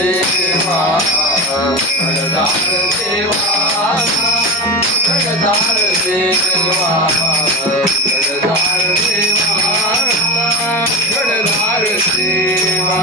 देवा घडदार देवाचा घडदार देवा घडदार देवा घडदार देवा घडदार देवा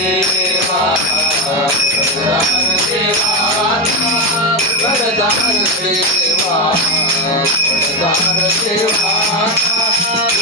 देवा वरदान देवा वरदान देवा घडदार देवाचा